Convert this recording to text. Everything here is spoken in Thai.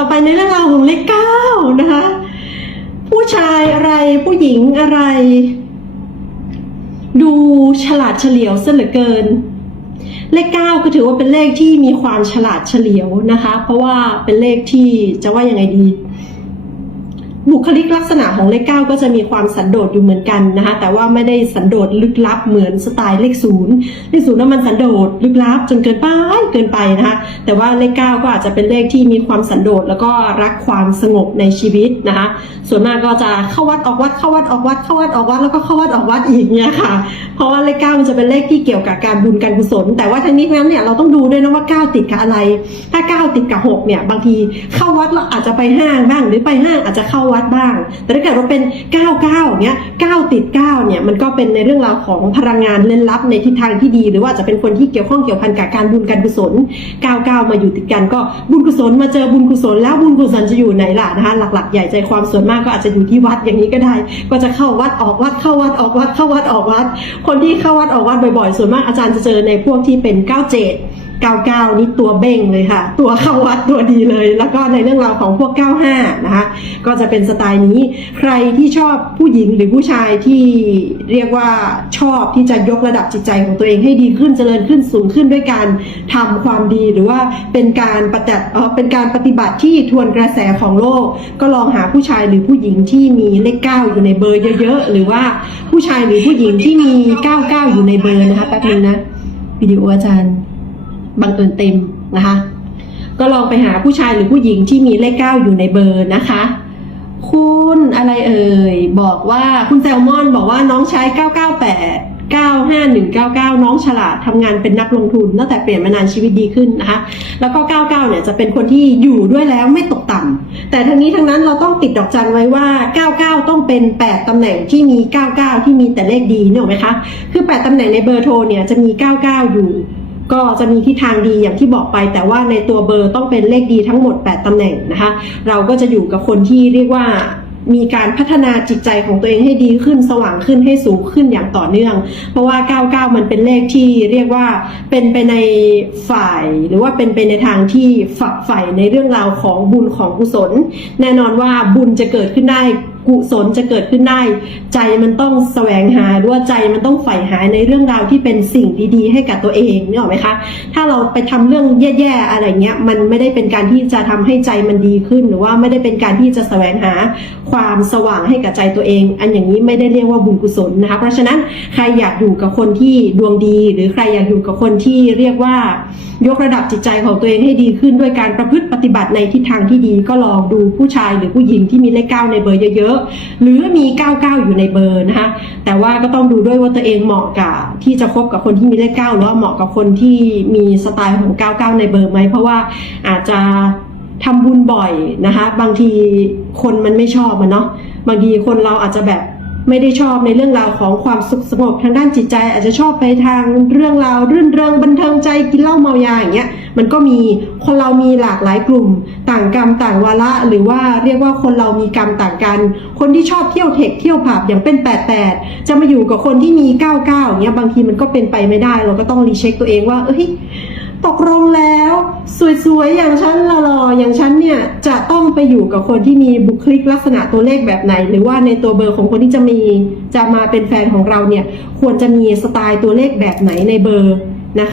ต่อไปในเรื่องราวของเลขเก้านะคะ ผู้ชายอะไรผู้หญิงอะไร ดูฉลาดเฉลียวซะเหลือเกิน เลขเก้าก็ถือว่าเป็นเลขที่มีความฉลาดเฉลียวนะคะ เพราะว่าเป็นเลขที่จะว่ายังไงดี บุคลิกลักษณะของเลขเก้าก็จะมีความสันโดษอยู่เหมือนกันนะคะ แต่ว่าไม่ได้สันโดษลึกลับเหมือนสไตล์เลขศูนย์เลขศูนย์นั้นมันสันโดษลึกลับจนเกินไปเกินไปนะคะ แต่ว่าเลขเก้าก็อาจจะเป็นเลขที่มีความสันโดษแล้วก็รักความสงบในชีวิตนะคะ ส่วนมากก็จะเข้าวัดออกวัดเข้าวัดออกวัดเข้าวัดออกวัดแล้วก็เข้าวัดออกวัดอีกเนี่ยค่ะ เพราะว่าเลขเก้ามันจะเป็นเลขที่เกี่ยวกับการบุญการกุศล แต่ว่าทั้งนี้ทั้งนั้นเนี่ยเราต้องดูด้วยนะว่าเก้าติดกับอะไร ถ้าเก้าติดกับหกเนี่ยบางทีเข้าวัดเราอาจจะไปห้างบ้างหรือไปห้างอาจจะเข้าวัดบ้าง แต่ถ้าเกิดว่าเป็นเก้าเก้าเนี่ยเก้าติดเก้าเนี่ยมันก็เป็นในเรื่องราวของพลังงานเล่นลับในทิศทางที่ดี หรือว่าจะเป็นคนที่เกี่ยวข้องเกี่ยวพันกับการบุญการกุศลเก้าเก้ามาอยู่ติดกันก็บุญกุศลมาเจอบุญกุศลแล้วบุญกุศลจะอยู่ไหนล่ะนะคะหลักๆ ใหญ่ใจความส่วนมากก็อาจจะอยู่ที่วัดอย่างนี้ก็ได้ ก็จะเข้าวัดออกวัดเข้าวัดออกวัดเข้าวัดออกวัด คนที่เข้าวัดออกวัดบ่อยๆ ส่วนมากอาจารย์จะเจอในพวกที่เป็นเก้าเจ็ด 99 นี่ตัวเบ้งเลยค่ะ ตัวเข้าวัดตัวดีเลย แล้วก็ในเรื่องราวของพวก 95 นะคะ ก็จะเป็นสไตล์นี้ ใครที่ชอบผู้หญิงหรือผู้ชายที่เรียกว่าชอบที่จะยกระดับจิตใจของตัวเองให้ดีขึ้นเจริญขึ้นสูงขึ้นด้วยการทำความดีหรือว่าเป็นการปฏิบัติเออเป็นการปฏิบัติที่ทวนกระแสของโลก ก็ลองหาผู้ชายหรือผู้หญิงที่มีเลขเก้าอยู่ในเบอร์เยอะๆ หรือว่าผู้ชายหรือผู้หญิงที่มี 99 อยู่ในเบอร์นะคะแป๊บนึงนะวิดีโออาจารย์ บังเอิญเต็มนะคะ ก็ลองไปหาผู้ชายหรือผู้หญิงที่มีเลขเก้าอยู่ในเบอร์นะคะ คุณอะไรเอ่ย บอกว่าคุณแซลมอนบอกว่าน้องใช้ 998 95199 น้องฉลาดทำงานเป็นนักลงทุนตั้งแต่เปลี่ยนมานานชีวิตดีขึ้นนะคะ แล้วก็ 99 เนี่ยจะเป็นคนที่อยู่ด้วยแล้วไม่ตกต่ำแต่ทั้งนี้ทั้งนั้นเราต้องติดดอกจันไว้ว่า 99 ต้องเป็น 8ตำแหน่งที่มี 99 ที่มีแต่เลขดีเนี่ยหรอไหมคะ คือ 8ตำแหน่งในเบอร์โทรเนี่ยจะมี 99 อยู่ ก็จะมีทิศทางดีอย่างที่บอกไป แต่ว่าในตัวเบอร์ต้องเป็นเลขดีทั้งหมด 8ตำแหน่งนะคะ เราก็จะอยู่กับคนที่เรียกว่ามีการพัฒนาจิตใจของตัวเองให้ดีขึ้นสว่างขึ้นให้สูงขึ้นอย่างต่อเนื่อง เพราะว่า 99 มันเป็นเลขที่เรียกว่าเป็นไปในฝ่าย หรือว่าเป็นไปในทางที่ฝักใฝ่ในเรื่องราวของบุญของกุศล แน่นอนว่าบุญจะเกิดขึ้นได้ กุศลจะเกิดขึ้นได้ ใจมันต้องแสวงหาหรือว่าใจมันต้องใฝ่หาในเรื่องราวที่เป็นสิ่งดีๆ ให้กับตัวเองนึกออไหมคะถ้าเราไปทำเรื่องแย่ๆอะไรเงี้ยมันไม่ได้เป็นการที่จะทำให้ใจมันดีขึ้น หรือว่าไม่ได้เป็นการที่จะแสวงหาความสว่างให้กับใจตัวเอง อันอย่างนี้ไม่ได้เรียกว่าบุญกุศลนะคะเพราะฉะนั้นใครอยากอยู่กับคนที่ดวงดี หรือใครอยากอยู่กับคนที่เรียกว่ายกระดับจิตใจของตัวเองให้ดีขึ้นด้วยการประพฤติปฏิบัติในทิศทางที่ดีก็ลองดูผู้ชายหรือผู้หญิงที่มีเลขเก้าในเบอร์เยอะหรือมี 99 อยู่ในเบอร์นะคะ แต่ว่าก็ต้องดูด้วยว่าตัวเองเหมาะกับที่จะคบกับคนที่มีเลขเก้าหรือว่าเหมาะกับคนที่มีสไตล์ของ 99 ในเบอร์ไหม เพราะว่าอาจจะทำบุญบ่อยนะคะ บางทีคนมันไม่ชอบมันเนาะ บางทีคนเราอาจจะแบบ ไม่ได้ชอบในเรื่องราวของความสุขสงบทางด้านจิตใจ อาจจะชอบไปทางเรื่องราวรื่นเริงบันเทิงใจกินเหล้าเมายาอย่างเงี้ยมันก็มีคนเรามีหลากหลายกลุ่ม ต่างกรรมต่างวาระหรือว่าเรียกว่าคนเรามีกรรมต่างกัน คนที่ชอบเที่ยวเทคเที่ยวผับอย่างเป็น 88 จะมาอยู่กับคนที่มี 99อย่างเงี้ยบางทีมันก็เป็นไปไม่ได้ เราก็ต้องรีเช็คตัวเองว่าเอ้ย ตกลงแล้ว สวยๆ อย่างฉันหล่อๆอย่างฉันเนี่ยจะต้องไปอยู่กับคนที่มีบุคลิกลักษณะตัวเลขแบบไหน หรือว่าในตัวเบอร์ของคนที่จะมีจะมาเป็นแฟนของเราเนี่ยควรจะมีสไตล์ตัวเลขแบบไหนในเบอร์